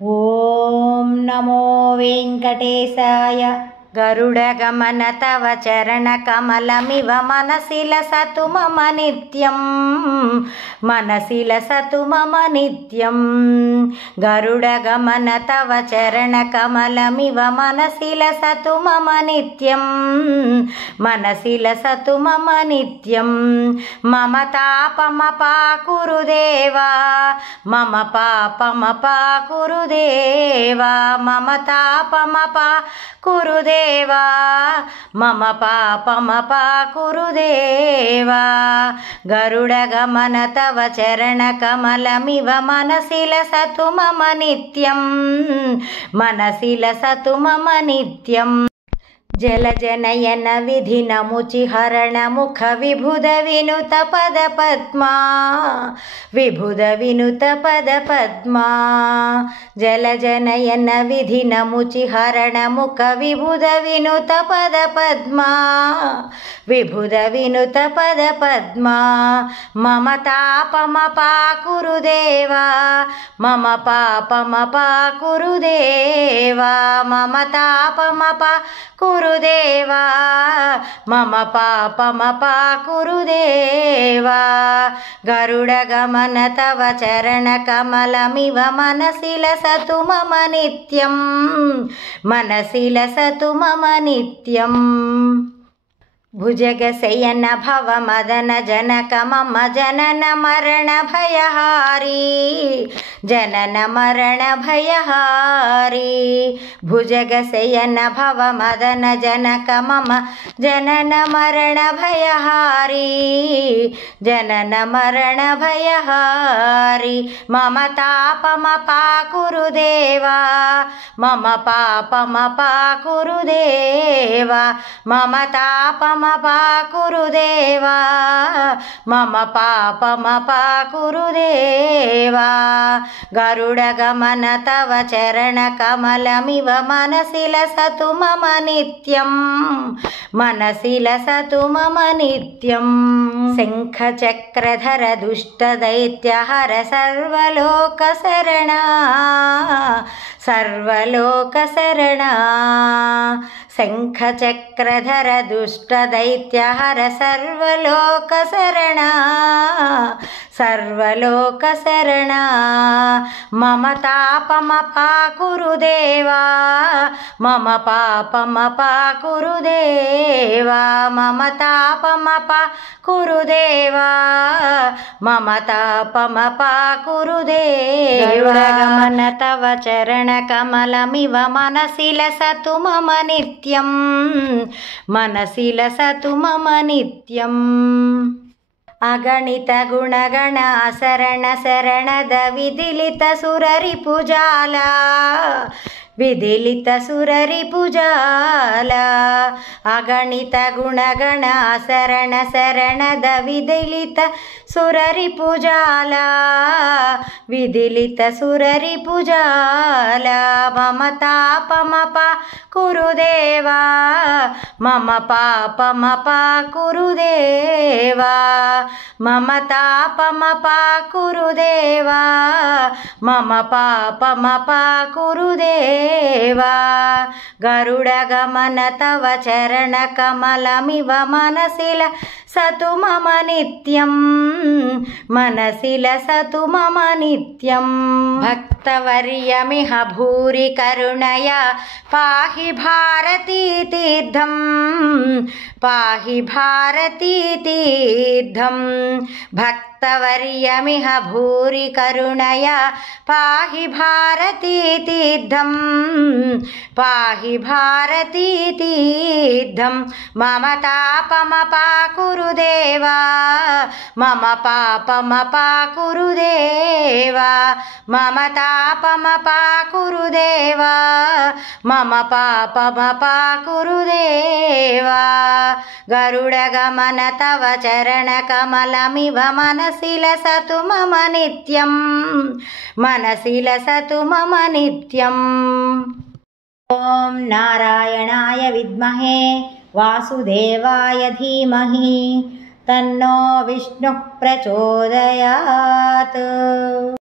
ఓం నమో వెంకటేశాయ. గరుడగమన తవ చరణకమలమివ మనసి లసతు మమ నిత్యం, మనసి లసతు మమ నిత్యం. గరుడగమన తవ చరణకమలమివ మనసి లసతు మమ నిత్యం, మనసి లసతు మమ నిత్యం. మమ తాపమపాకురు దేవా, మమ పాపమపాకురు దేవా, మమ తాపమపాకురు దేవా, మమ పాపమపాకురు దేవా. గరుడగమన తవ చరణకమలమివ మనసి లసతు మమ నిత్యం, మనసి లసతు మమ నిత్యం. జలజనయన విధినముచిహరణ ముఖ విభుద వినుత పద పద్మా, విభుద వినుత పద పద్మా. జలజనయన విధినముచిహరణ ముఖ విభుద వినుత పద పద్మా, విభుద వినుత పద పద్మా. మమ తాపమపాకురు దేవా, మమ పాపమపాకురు దేవా, మమ తాపమపాకురు దేవా, మమ పాపమపాకురు దేవా. గరుడగమన తవ చరణకమలమివ మనసి లసతు మమ నిత్యం, మనసి లసతు మమ నిత్యం. భుజగశయన భవ మదన జనక మమ జనన మరణ భయహారీ, జనన మరణ భయహారీ. భుజగశయన భవ మదన జనక మమ జనన మరణ భయహారీ, జనన మరణ భయహారీ. మమ తాపమపాకురు దేవా, మమ పాపమపాకురు దేవా, మమ తాపమపాకురు దేవా, మమ పాపమపాకురు దేవా. గరుడగమన తవ చరణకమలమివ మనసి లసతు మమ నిత్యం, మనసి లసతు మమ నిత్యం. శంఖచక్రధర దుష్ట దైత్యహర సర్వలోక శరణా, సర్వలోక శరణా. శంఖచక్రధర దుష్ట దైత్యహర సర్వలోక శరణా, సర్వలోక శరణా. మమ తాపమపాకురు దేవా, మమ పాపమపాకురు దేవా, మమ తాపమపాకురు దేవా, మమ తాపమపాకురు దేవా. గరుడగమన తవ చరణకమలమివ మనసి లసతు మమ నిత్యం, మనసి లసతు మమ నిత్యం. అగణిత గుణగణ శరణ శరణద విదిలిత సురరిపుజాల, విదిలిత సురరిపుజాల. అగణిత గుణగణ శరణ శరణద విదిలిత సురరిపుజాల, విదిలిత సురరిపుజాల. మమ తాపమపాకురు దేవా, మమ పాపమపాకురు దేవా, మమ తాపమపాకురు దేవా, మమ పాపమపాకురు దేవా. గరుడగమన తవ చరణకమలమివ మనసి లసతు మమ నిత్యం, మనసి లసతు మమ నిత్యం. భక్తవర్యమిహ భూరి కరుణయా పాహి భారతీ తీర్థం, పాహి భారతీ తీర్థం. భక్తవర్యమిహ భూరి కరుణయా పాహి భారతీ తీర్థం, పాహి భారతీ తీర్థం. మమ తాపమపాకురు దేవా, మమ పాపమపాకురు దేవా, మమ తాపమపాకురు దేవా, మమ పాపమపాకురు దేవా. గరుడగమన తవ చరణకమలమివ మనసి లసతు మమ నిత్యం, మనసి లసతు మమ నిత్యం. ఓం నారాయణాయ విద్మహే వాసుదేవాయ ధీమహి తన్నో విష్ణుః ప్రచోదయాత్.